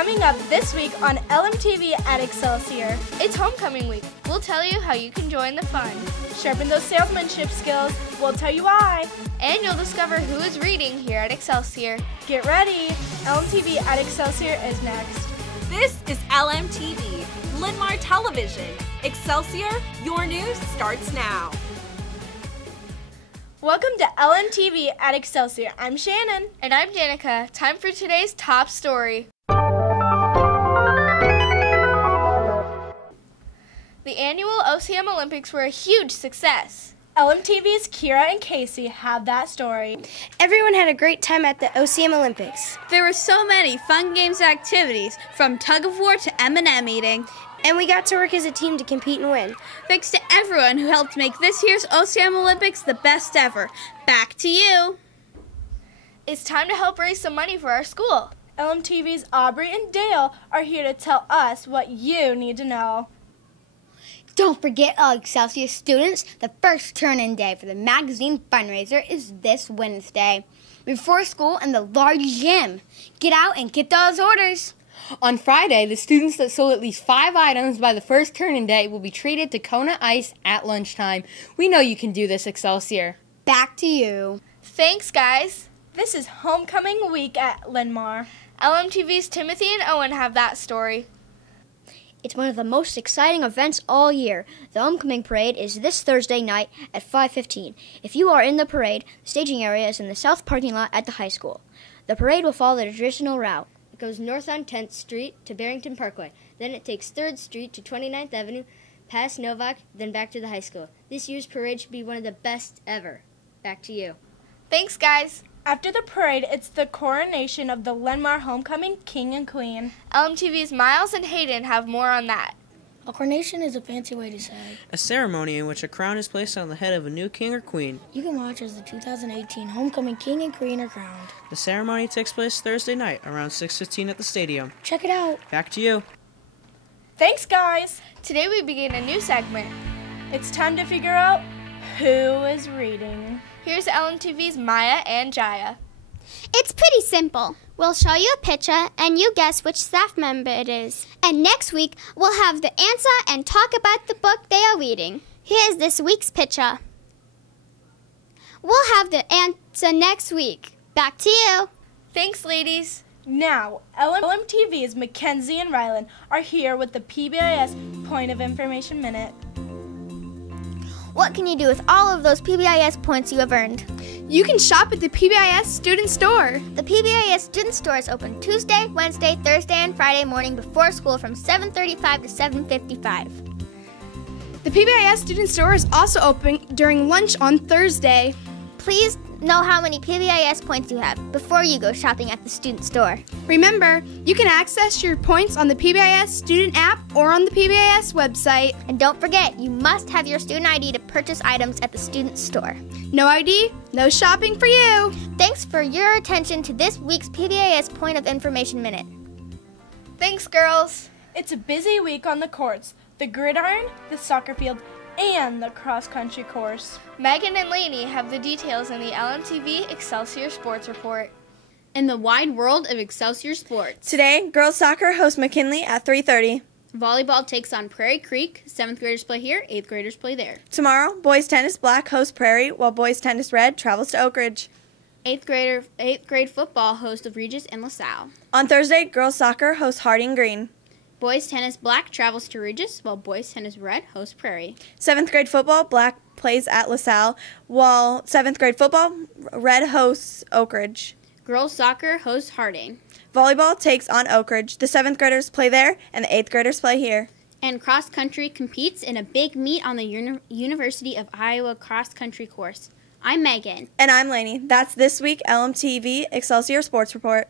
Coming up this week on LMTV at Excelsior. It's homecoming week. We'll tell you how you can join the fun. Sharpen those salesmanship skills. We'll tell you why. And you'll discover who is reading here at Excelsior. Get ready. LMTV at Excelsior is next. This is LMTV, Linn-Mar Television. Excelsior, your news starts now. Welcome to LMTV at Excelsior. I'm Shannon. And I'm Danica. Time for today's top story. The annual OCM Olympics were a huge success. LMTV's Kira and Casey have that story. Everyone had a great time at the OCM Olympics. There were so many fun games and activities, from tug-of-war to M&M eating. And we got to work as a team to compete and win. Thanks to everyone who helped make this year's OCM Olympics the best ever. Back to you. It's time to help raise some money for our school. LMTV's Aubrey and Dale are here to tell us what you need to know. Don't forget, all Excelsior students, the first turn-in day for the magazine fundraiser is this Wednesday. Before school in the large gym. Get out and get those orders. On Friday, the students that sold at least 5 items by the first turn-in day will be treated to Kona Ice at lunchtime. We know you can do this, Excelsior. Back to you. Thanks, guys. This is homecoming week at Linn-Mar. LMTV's Timothy and Owen have that story. It's one of the most exciting events all year. The homecoming parade is this Thursday night at 5:15. If you are in the parade, the staging area is in the south parking lot at the high school. The parade will follow the traditional route. It goes north on 10th Street to Barrington Parkway. Then it takes 3rd Street to 29th Avenue, past Novak, then back to the high school. This year's parade should be one of the best ever. Back to you. Thanks, guys. After the parade, it's the coronation of the Linn-Mar homecoming king and queen. LMTV's Miles and Hayden have more on that. A coronation is a fancy way to say a ceremony in which a crown is placed on the head of a new king or queen. You can watch as the 2018 homecoming king and queen are crowned. The ceremony takes place Thursday night around 6:15 at the stadium. Check it out. Back to you. Thanks, guys. Today we begin a new segment. It's time to figure out who is reading. Here's LMTV's Maya and Jaya. It's pretty simple. We'll show you a picture and you guess which staff member it is. And next week, we'll have the answer and talk about the book they are reading. Here's this week's picture. We'll have the answer next week. Back to you. Thanks, ladies. Now, LMTV's Mackenzie and Rylan are here with the PBIS Point of Information Minute. What can you do with all of those PBIS points you have earned? You can shop at the PBIS Student Store. The PBIS Student Store is open Tuesday, Wednesday, Thursday, and Friday morning before school from 7:35 to 7:55. The PBIS Student Store is also open during lunch on Thursday. Please know how many PBIS points you have before you go shopping at the Student Store. Remember, you can access your points on the PBIS Student app or on the PBIS website. And don't forget, you must have your student ID to purchase items at the Student Store. No ID, no shopping for you. Thanks for your attention to this week's PBIS Point of Information Minute. Thanks, girls. It's a busy week on the courts, the gridiron, the soccer field, and the cross-country course. Megan and Lainey have the details in the LMTV Excelsior Sports Report. In the wide world of Excelsior sports. Today, girls soccer hosts McKinley at 3:30. Volleyball takes on Prairie Creek. 7th graders play here, 8th graders play there. Tomorrow, boys tennis black hosts Prairie, while boys tennis red travels to Oak Ridge. 8th grade football hosts of Regis and LaSalle. On Thursday, girls soccer hosts Harding Green. Boys tennis black travels to Regis, while boys tennis red hosts Prairie. 7th grade football black plays at LaSalle, while 7th grade football red hosts Oak Ridge. Girls soccer hosts Harding. Volleyball takes on Oak Ridge. The 7th graders play there, and the 8th graders play here. And cross country competes in a big meet on the University of Iowa cross country course. I'm Megan. And I'm Lainey. That's this week LMTV Excelsior Sports Report.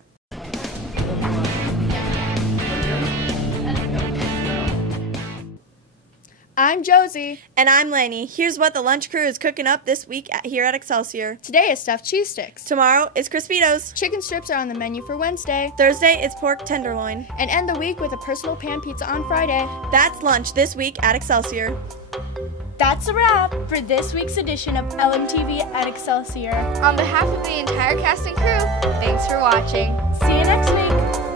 I'm Josie. And I'm Lainey. Here's what the lunch crew is cooking up this week here at Excelsior. Today is stuffed cheese sticks. Tomorrow is Crispitos. Chicken strips are on the menu for Wednesday. Thursday is pork tenderloin. And end the week with a personal pan pizza on Friday. That's lunch this week at Excelsior. That's a wrap for this week's edition of LMTV at Excelsior. On behalf of the entire cast and crew, thanks for watching. See you next week.